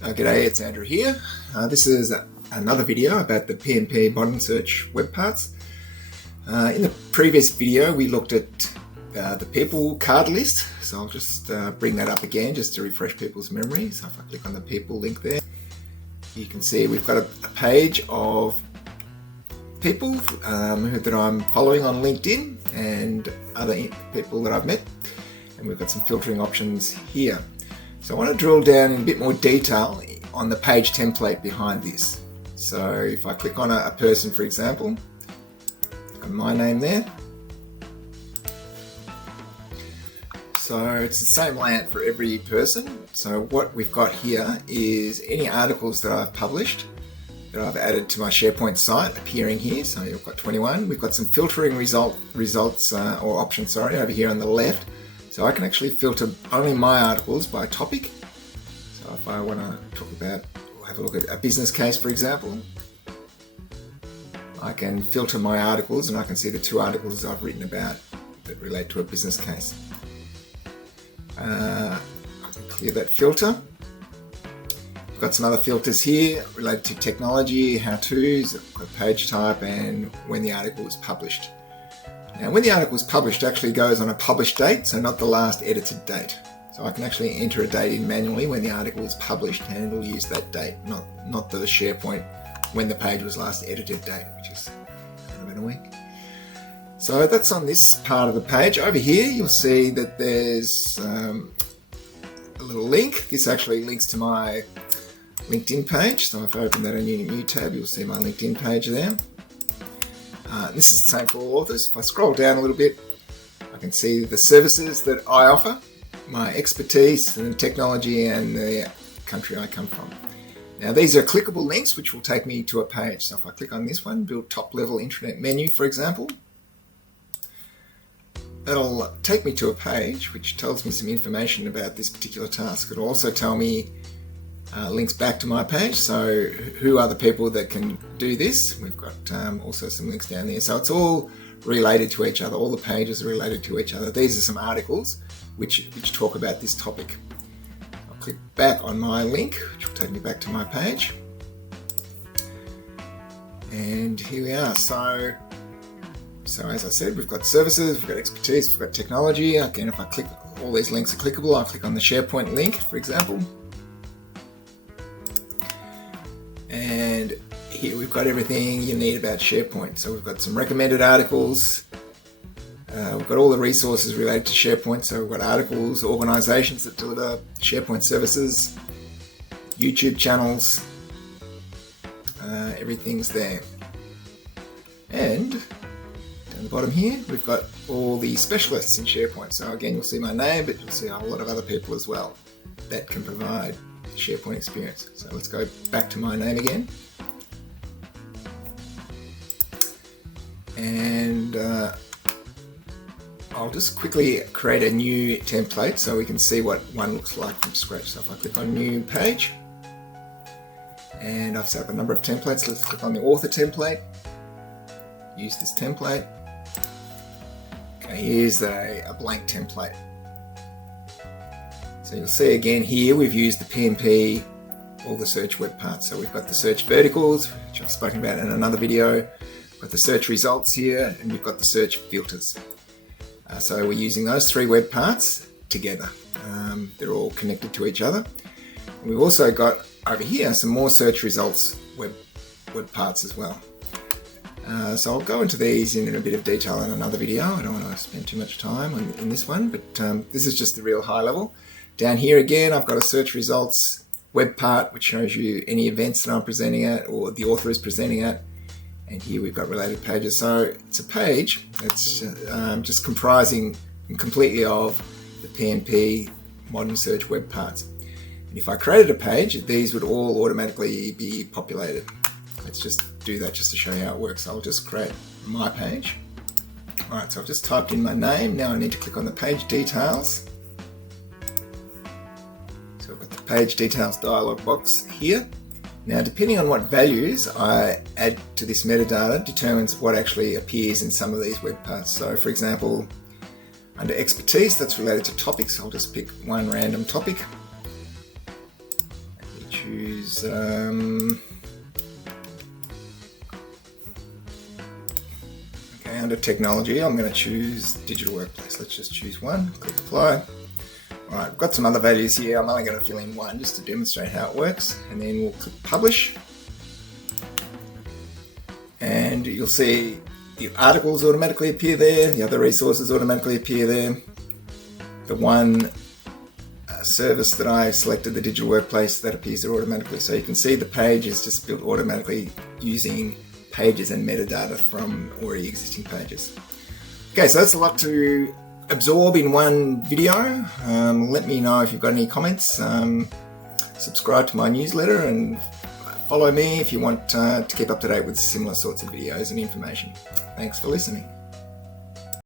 G'day, it's Andrew here. This is another video about the PnP Modern Search web parts. In the previous video we looked at the people card list, so I'll just bring that up again just to refresh people's memory. So if I click on the people link there, you can see we've got a page of people that I'm following on LinkedIn and other people that I've met, and we've got some filtering options here. So I want to drill down in a bit more detail on the page template behind this. So if I click on a person, for example, click on my name there. So it's the same layout for every person. So what we've got here is any articles that I've published that I've added to my SharePoint site appearing here. So you've got 21. We've got some filtering results or options, over here on the left. So I can actually filter only my articles by topic. So if I want to talk about or have a look at a business case, for example, I can filter my articles and I can see the 2 articles I've written about that relate to a business case. I can clear that filter. I've got some other filters here related to technology, how-tos, I've got page type, and when the article was published. Now, when the article was published, it actually goes on a published date, so not the last edited date. So I can actually enter a date in manually when the article was published, and it'll use that date, not the SharePoint when the page was last edited date, which is kind of annoying. So that's on this part of the page. Over here, you'll see that there's a little link. This actually links to my LinkedIn page. So if I open that in a new tab, you'll see my LinkedIn page there. This is the same for all authors. If I scroll down a little bit, I can see the services that I offer, my expertise and technology, and the country I come from. Now these are clickable links which will take me to a page. So if I click on this one, build top level intranet menu, for example, that'll take me to a page which tells me some information about this particular task. It'll also tell me links back to my page, so who are the people that can do this. We've got also some links down there, so it's all related to each other. All the pages are related to each other. These are some articles which talk about this topic. I'll click back on my link, which will take me back to my page, and here we are. So as I said, we've got services, we've got expertise, we've got technology. Again, if I click, all these links are clickable. I'll click on the SharePoint link, for example. And here we've got everything you need about SharePoint. So we've got some recommended articles. We've got all the resources related to SharePoint. So we've got articles, organizations that deliver SharePoint services, YouTube channels, everything's there. And down the bottom here, we've got all the specialists in SharePoint. So again, you'll see my name, but you'll see a whole lot of other people as well that can provide SharePoint experience. So let's go back to my name again, and I'll just quickly create a new template so we can see what one looks like from scratch. So if I click on new page, and I've set up a number of templates, let's click on the author template, use this template. Okay, here's a blank template. So you'll see again here we've used the PnP, all the search web parts. So we've got the search verticals, which I've spoken about in another video. We've got the search results here, and we've got the search filters. So we're using those 3 web parts together. They're all connected to each other. And we've also got over here some more search results web parts as well. So I'll go into these in a bit of detail in another video. I don't want to spend too much time in this one, but this is just the real high level. Down here again, I've got a search results web part which shows you any events that I'm presenting at or the author is presenting at. And here we've got related pages. So it's a page that's just comprising completely of the PnP Modern Search web parts. And if I created a page, these would all automatically be populated. Let's just do that just to show you how it works. I'll just create my page. All right, so I've just typed in my name. Now I need to click on the page details. So I've got the page details dialog box here. Now, depending on what values I add to this metadata determines what actually appears in some of these web parts. So for example, under expertise, that's related to topics. I'll just pick one random topic. choose under technology, I'm going to choose digital workplace. Let's just choose one, click apply. Alright, I've got some other values here. I'm only going to fill in one just to demonstrate how it works, and then we'll click publish. And you'll see the articles automatically appear there, the other resources automatically appear there. The one service that I selected, the digital workplace, that appears there automatically. So you can see the page is just built automatically using pages and metadata from already existing pages. Okay, so that's a lot to absorb in one video. Let me know if you've got any comments. Subscribe to my newsletter and follow me if you want to keep up to date with similar sorts of videos and information. Thanks for listening.